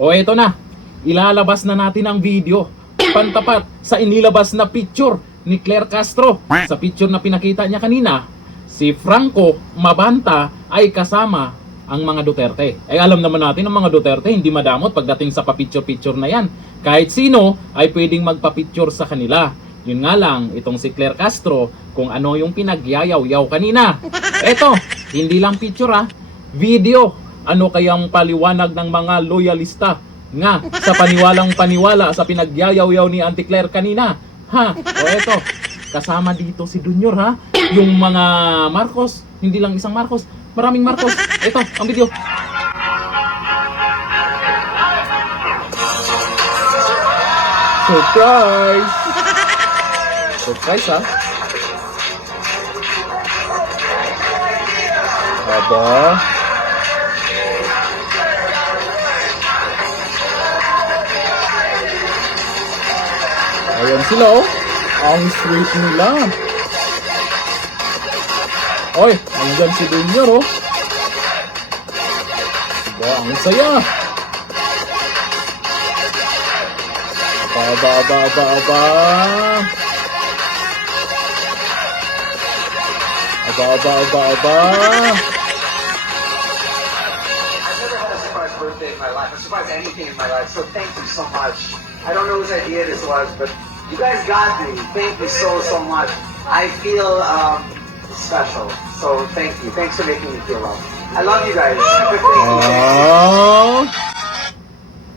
O eto na, ilalabas na natin ang video pantapat sa inilabas na picture ni Claire Castro. Sa picture na pinakita niya kanina, si Franco Mabanta ay kasama ang mga Duterte. Ay alam naman natin ang mga Duterte hindi madamot pagdating sa pa-picture-picture na yan. Kahit sino ay pwedeng magpa-picture sa kanila. Yun nga lang, itong si Claire Castro, kung ano yung pinagyayaw-yaw kanina. Eto, hindi lang picture video. Ano kayang paliwanag ng mga loyalista nga sa paniwalang paniwala sa pinagyayaw-yaw ni Auntie Claire kanina? Ha? O eto, kasama dito si Junior yung mga Marcos, hindi lang isang Marcos, maraming Marcos. Ito, ang video. Surprise! Surprise Aba. Ayan sila Ang sweet nila. Oy, nandyan si Junior Diba, ang saya. Aba. Birthday in my life. I surprised anything in my life. So thank you so much. I don't know whose idea this was, but you guys got me. Thank you so much. I feel special. So thank you. Thanks for making me feel loved. I love you guys. Thank you.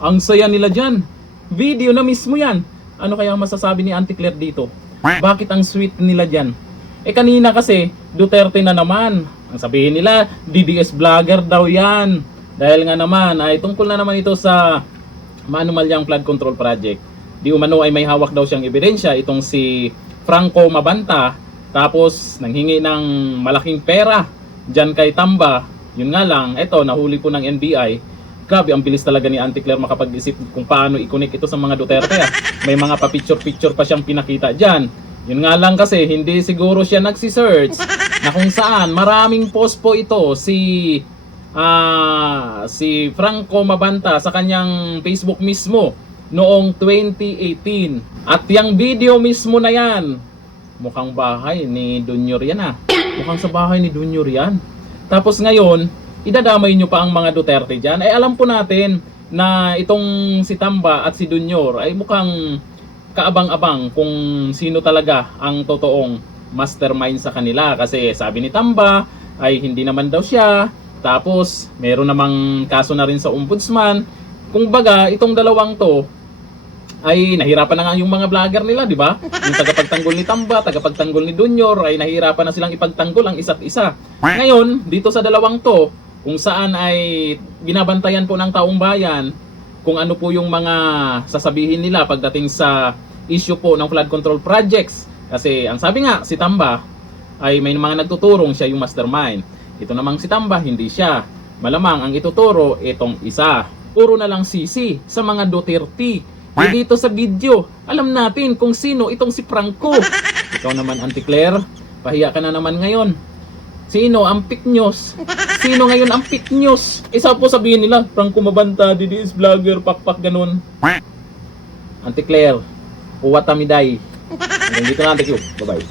Ang saya nila dyan. Video na mismo yan. Ano kaya masasabi ni Auntie Claire dito? Bakit ang sweet nila dyan? Kanina kasi Duterte na naman. Ang sabihin nila, DDS vlogger daw yan. Dahil nga naman ay tungkol na naman ito sa maanumalyang flood control project. Di umano ay may hawak daw siyang ebidensya itong si Franco Mabanta. Tapos nanghingi ng malaking pera dyan kay Tamba. Yun nga lang, ito nahuli po ng NBI. Grabe, ang bilis talaga ni Auntie Claire makapag-isip kung paano i-connect ito sa mga Duterte. May mga pa-picture-picture pa siyang pinakita dyan. Yun nga lang kasi hindi siguro siya nagsi-search na kung saan maraming post po ito si Franco Mabanta sa kanyang Facebook mismo noong 2018. At yung video mismo na yan, mukhang bahay ni Junior yan Mukhang sa bahay ni Junior yan. Tapos ngayon, idadamay nyo pa ang mga Duterte dyan. Ay alam po natin na itong si Tamba at si Junior ay mukhang kaabang-abang kung sino talaga ang totoong mastermind sa kanila. Kasi sabi ni Tamba ay hindi naman daw siya. Tapos, meron namang kaso na rin sa ombudsman. Kung baga, itong dalawang to, ay nahirapan na nga yung mga vlogger nila, di ba? Yung tagapagtanggol ni Tamba, tagapagtanggol ni Junior, ay nahirapan na silang ipagtanggol ang isa't isa. Ngayon, dito sa dalawang to, kung saan ay binabantayan po ng taong bayan, kung ano po yung mga sasabihin nila pagdating sa issue po ng flood control projects. Kasi, ang sabi nga, si Tamba, ay may mga nagtuturong siya yung mastermind. Ito namang si Tamba, hindi siya. Malamang ang ituturo, itong isa. Puro na lang sisi sa mga Duterte. Dito sa video, alam natin kung sino itong si Franco. Ikaw naman, Auntie Claire, pahiya ka na naman ngayon. Sino ang fake news? Sino ngayon ang fake news? Isa po sabihin nila, Franco Mabanta, DDS vlogger, pakpak ganun. Auntie Claire, uwatamiday. Hanggang dito na, thank you. Bye-bye.